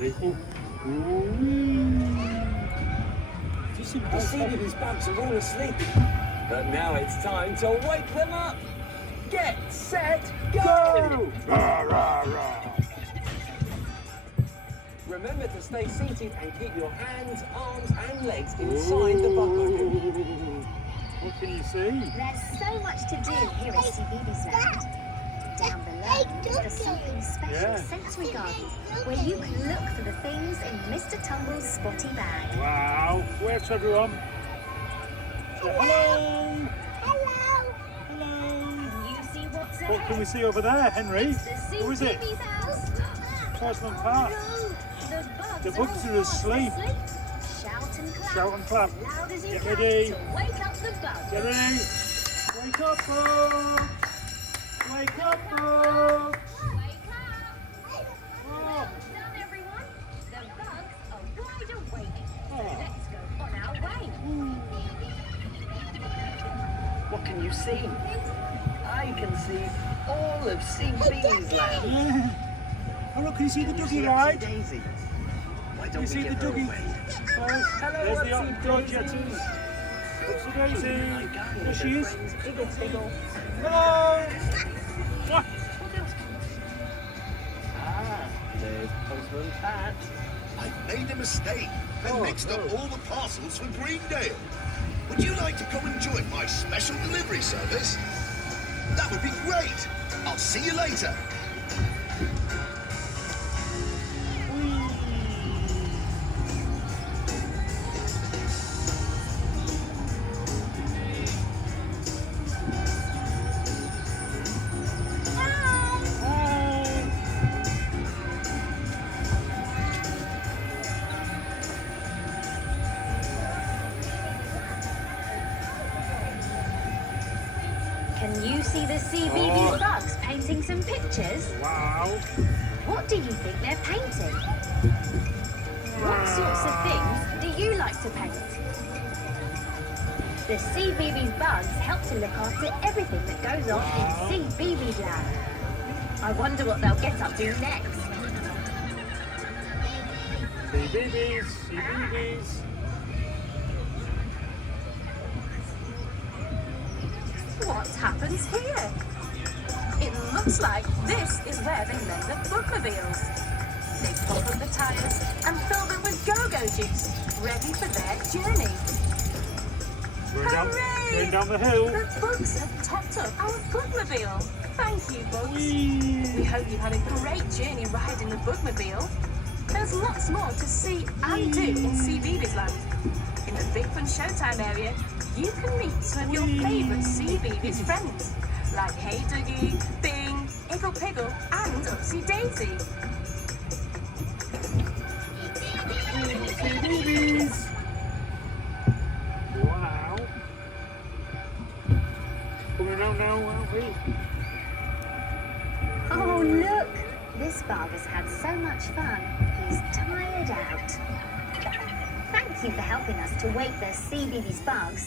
Ready? The CBeebies bugs are all asleep. But now it's time to wake them up. Get, set, go! Rah, rah, rah. Remember to stay seated and keep your hands, arms and legs inside the bugmobile. What can you see? There's so much to do here at CBeebies Land. Down below is the something special sensory garden where you can look for the things in Mr. Tumble's spotty bag. Wow. Wave to everyone. Say hello. Hello! Hello. Can you see what's ahead? What can we see over there, Henry? It's the Who is it? CBeebies house. Porcelain Park. The The bugs are asleep. Shout and clap. Shout and clap. As loud as you Get can ready. to wake up the bugs. Get ready. Wake up, folks. Wake up, folks. Wake up! Well done, everyone. The bugs are wide awake. So let's go on our way. What can you see? I can see all of CBeebies Land. Yeah. Oh, look, can you see the doggy ride? Daisy. Why Can don't you see we the give her doggy? away? Hello, there's the Upsy dog Daisy. jetters. Upsy Daisy. There There she is. Tiggle, tiggle. Hello. What? Ah, there's Postman Pat. I've made a mistake and mixed up all the parcels for Greendale. Would you like to come and join my special delivery service? That would be great. I'll see you later. Can you see the CBeebies bugs painting some pictures? Wow. What do you think they're painting? What sorts of things do you like to paint? The CBeebies bugs help to look after everything that goes on in CBeebies Land. I wonder what they'll get up to next. CBeebies. CBeebies. What happens here? It looks like this is where they mend the bookmobiles. They pop up the tyres and fill them with go-go juice, ready for their journey. Hooray! Going down the hill. The bugs have topped up our bookmobile. Thank you, bugs. Whee. We hope you've had a great journey riding the bookmobile. There's lots more to see and do in CBeebies Land. In the Big Fun Showtime area, you can meet some of your favourite CBeebies friends, like Hey Dougie, Bing, Iggle Piggle, and Upsy Daisy. CBeebies. Wow. Coming around now, aren't we? Oh, look! This bug has had so much fun, he's tired out. Thank you for helping us to wake the CBeebies bugs